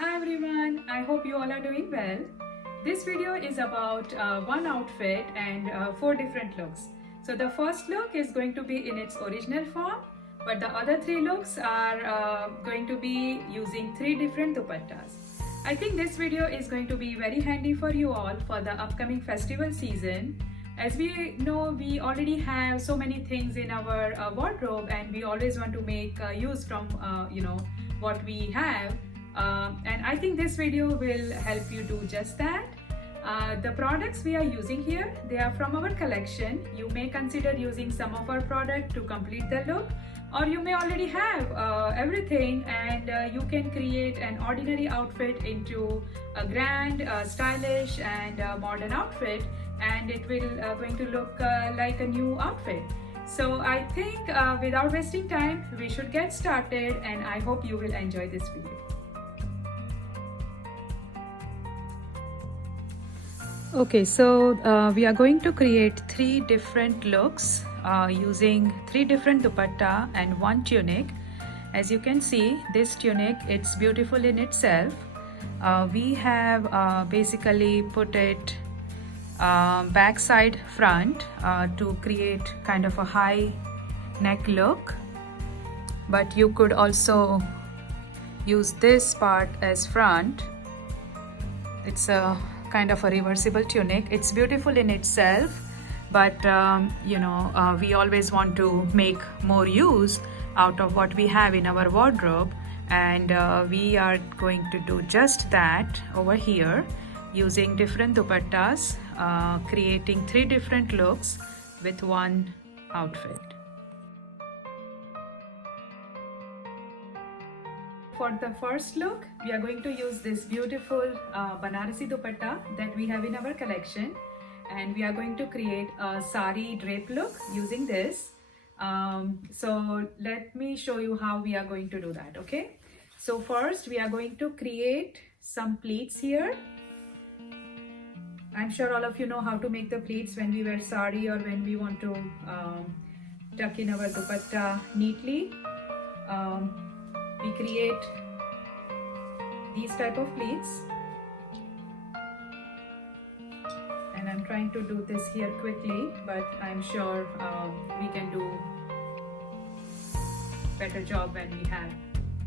Hi everyone, I hope you all are doing well. This video is about one outfit and four different looks. So the first look is going to be in its original form, but the other three looks are going to be using three different dupattas. I think this video is going to be very handy for you all for the upcoming festival season. As we know, we already have so many things in our wardrobe and we always want to make use from what we have. And I think this video will help you do just that. The products we are using here, they are from our collection. You may consider using some of our product to complete the look, or you may already have everything and you can create an ordinary outfit into a grand, stylish and modern outfit, and it will going to look like a new outfit. So I think without wasting time, we should get started, and I hope you will enjoy this video. Okay, so we are going to create three different looks using three different dupatta and one tunic. As you can see, this tunic, it's beautiful in itself. We have basically put it back side front to create kind of a high neck look, but you could also use this part as front. It's a kind of a reversible tunic. It's beautiful in itself, but we always want to make more use out of what we have in our wardrobe, and we are going to do just that over here using different dupattas, creating three different looks with one outfit. For the first look, we are going to use this beautiful Banarasi dupatta that we have in our collection, and we are going to create a sari drape look using this. So let me show you how we are going to do that, okay? So first we are going to create some pleats here. I'm sure all of you know how to make the pleats when we wear sari or when we want to tuck in our dupatta neatly. We create these type of pleats, and I'm trying to do this here quickly, but I'm sure we can do better job when we have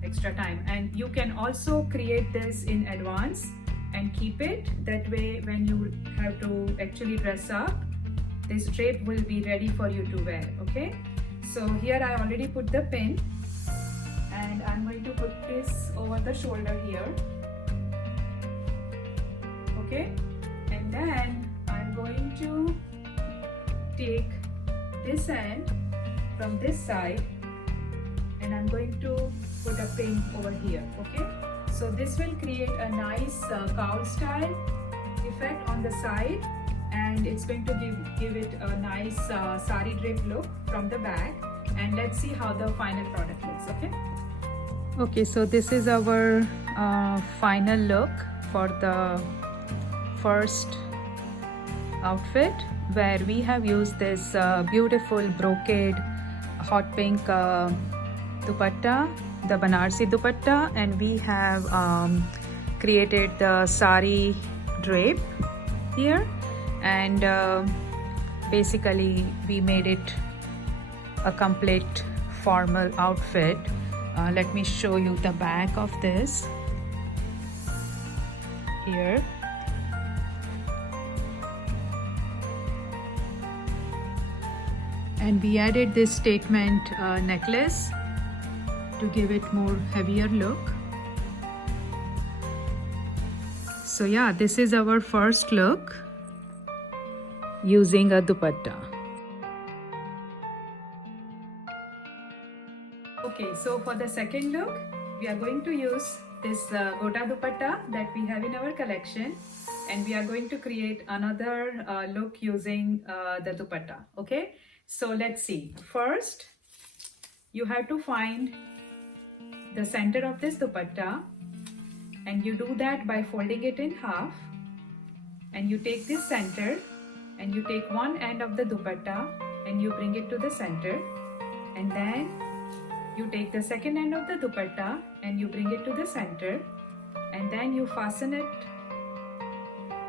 extra time. And you can also create this in advance and keep it that way. When you have to actually dress up, this drape will be ready for you to wear. Okay, so here I already put the pin, and I'm going to put this over the shoulder here. Okay, and then I'm going to take this end from this side and I'm going to put a pin over here. Okay, so this will create a nice cowl style effect on the side, and it's going to give it a nice sari drape look from the back. And let's see how the final product looks. Okay, so this is our final look for the first outfit, where we have used this beautiful brocade hot pink dupatta, the Banarsi dupatta, and we have created the sari drape here, and basically we made it a complete formal outfit. Let me show you the back of this here. And we added this statement necklace to give it more heavier look. So yeah, this is our first look using a dupatta. Okay, so for the second look, we are going to use this Gota dupatta that we have in our collection, and we are going to create another look using the dupatta. Okay, so let's see. First, you have to find the center of this dupatta, and you do that by folding it in half, and you take this center and you take one end of the dupatta and you bring it to the center, and then you take the second end of the dupatta and you bring it to the center, and then you fasten it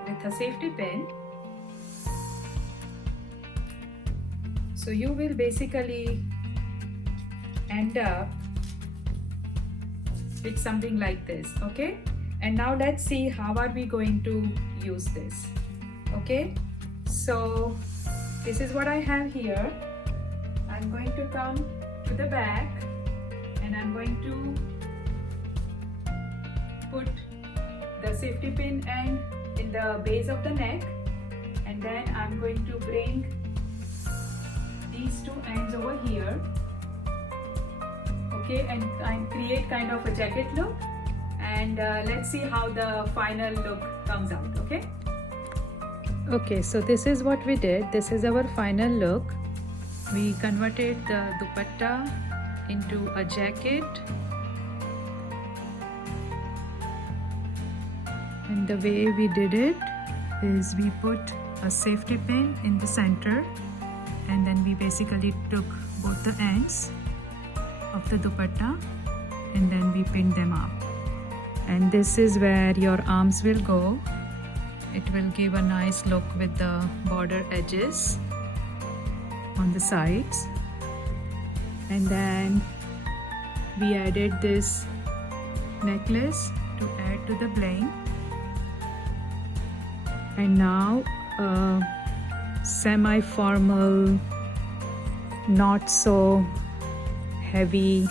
with a safety pin. So you will basically end up with something like this, okay? And now let's see how are we going to use this, okay? So this is what I have here. I'm going to come to the back and I'm going to put the safety pin end in the base of the neck, and then I'm going to bring these two ends over here, okay, and create kind of a jacket look. And let's see how the final look comes out, okay? Okay, so this is what we did. This is our final look. We converted the dupatta into a jacket, and the way we did it is we put a safety pin in the center, and then we basically took both the ends of the dupatta and then we pinned them up. And this is where your arms will go. It will give a nice look with the border edges on the sides. And then we added this necklace to add to the bling. And now a semi-formal, not so heavy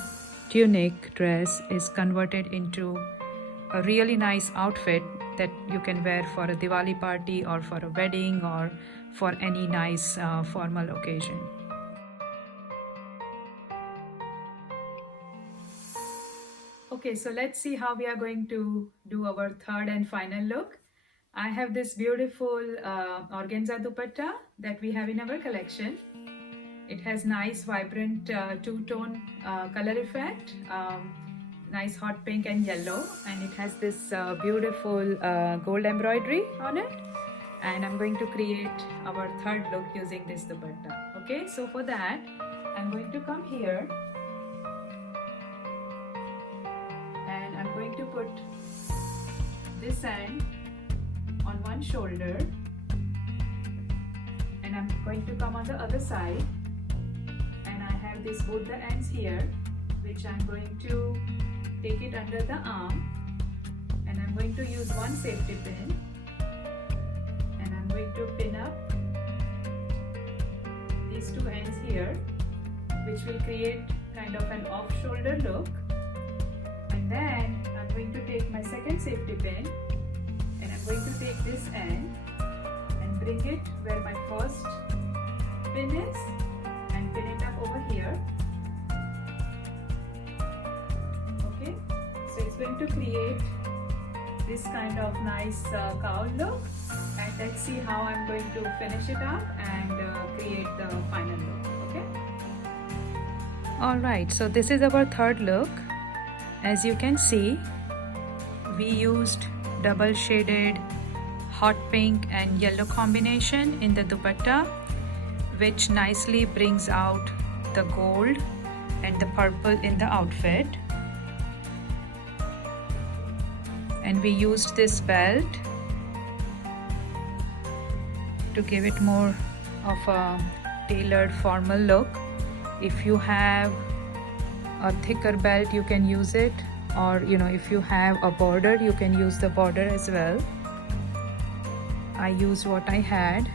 tunic dress is converted into a really nice outfit that you can wear for a Diwali party or for a wedding or for any nice formal occasion. Okay, so let's see how we are going to do our third and final look. I have this beautiful organza dupatta that we have in our collection. It has nice vibrant two-tone color effect, nice hot pink and yellow, and it has this beautiful gold embroidery on it. And I'm going to create our third look using this dupatta. Okay, so for that I'm going to come here and I'm going to put this end on one shoulder, and I'm going to come on the other side, and I have this both the ends here, which I'm going to take it under the arm, and I'm going to use one safety pin, and I'm going to pin up these two ends here, which will create kind of an off-shoulder look. And then I'm going to take my second safety pin, and I'm going to take this end and bring it where my first pin is and pin it up over here. Okay, so it's going to create this kind of nice cowl look, and let's see how I'm going to finish it up and create the final look. Okay. Alright, so this is our third look. As you can see, we used double shaded hot pink and yellow combination in the dupatta, which nicely brings out the gold and the purple in the outfit. And we used this belt to give it more of a tailored formal look. If you have a thicker belt, you can use it, or if you have a border, you can use the border as well. I used what I had,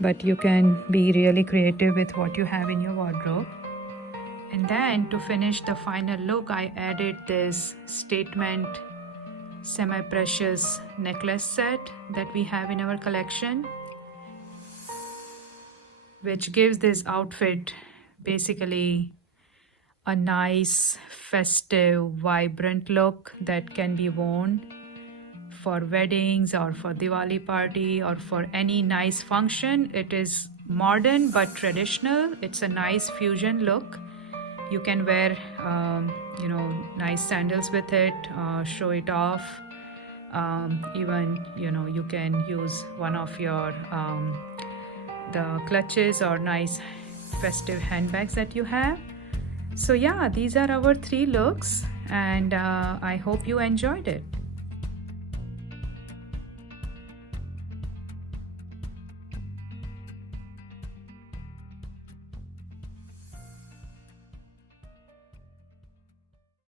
but you can be really creative with what you have in your wardrobe. And then to finish the final look, I added this statement semi-precious necklace set that we have in our collection, which gives this outfit basically a nice, festive, vibrant look that can be worn for weddings or for Diwali party or for any nice function. It is modern but traditional. It's a nice fusion look. You can wear nice sandals with it, show it off. Even you can use one of your the clutches or nice festive handbags that you have. So yeah, these are our three looks, and I hope you enjoyed it.